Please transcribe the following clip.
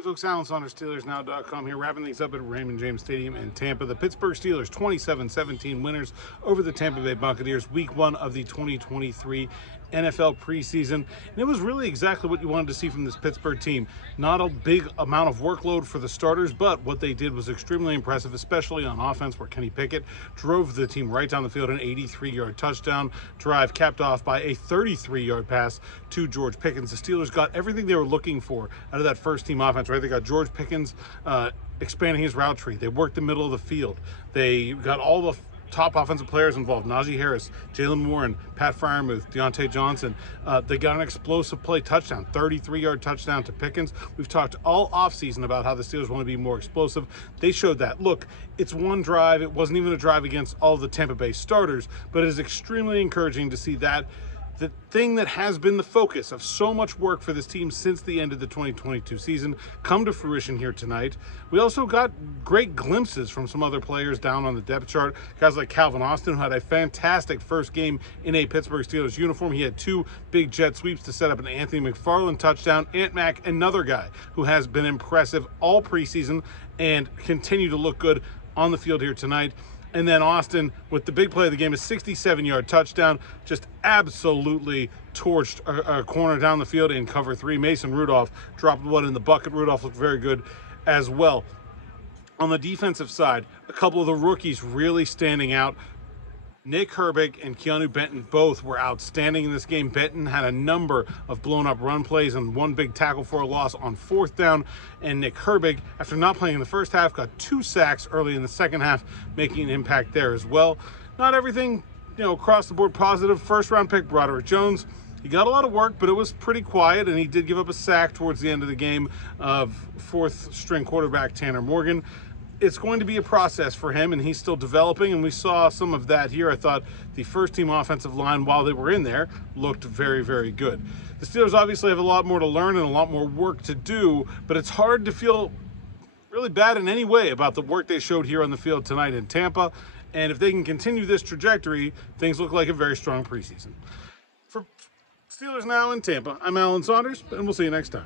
Hey folks, Alan Saunders, SteelersNow.com here, wrapping things up at Raymond James Stadium in Tampa. The Pittsburgh Steelers 27-17 winners over the Tampa Bay Buccaneers, week 1 of the 2023 NFL preseason. And it was really exactly what you wanted to see from this Pittsburgh team. Not a big amount of workload for the starters, but what they did was extremely impressive, especially on offense, where Kenny Pickett drove the team right down the field, an 83-yard touchdown drive capped off by a 33-yard pass to George Pickens. The Steelers got everything they were looking for out of that first team offense, right? They got George Pickens expanding his route tree. They worked the middle of the field. They got all the top offensive players involved: Najee Harris, Jalen Warren, Pat Freiermuth, Deontay Johnson. They got an explosive play touchdown, 33-yard touchdown to Pickens. We've talked all offseason about how the Steelers want to be more explosive. They showed that. Look, it's one drive. It wasn't even a drive against all of the Tampa Bay starters, but it is extremely encouraging to see that the thing that has been the focus of so much work for this team since the end of the 2022 season come to fruition here tonight. We also got great glimpses from some other players down on the depth chart. Guys like Calvin Austin, who had a fantastic first game in a Pittsburgh Steelers uniform. He had 2 big jet sweeps to set up an Anthony McFarland touchdown. Ant Mack, another guy who has been impressive all preseason and continue to look good on the field here tonight. And then Austin, with the big play of the game, a 67-yard touchdown, just absolutely torched a corner down the field in cover 3. Mason Rudolph dropped one in the bucket. Rudolph looked very good as well. On the defensive side, a couple of the rookies really standing out. Nick Herbig and Keanu Benton both were outstanding in this game. Benton had a number of blown-up run plays and 1 big tackle for a loss on 4th down. And Nick Herbig, after not playing in the first half, got 2 sacks early in the second half, making an impact there as well. Not everything, across the board positive. First-round pick Broderick Jones, he got a lot of work, but it was pretty quiet, and he did give up a sack towards the end of the game of 4th-string quarterback Tanner Morgan. It's going to be a process for him, and he's still developing, and we saw some of that here. I thought the first-team offensive line, while they were in there, looked very, very good. The Steelers obviously have a lot more to learn and a lot more work to do, but it's hard to feel really bad in any way about the work they showed here on the field tonight in Tampa, and if they can continue this trajectory, things look like a very strong preseason. For Steelers Now in Tampa, I'm Alan Saunders, and we'll see you next time.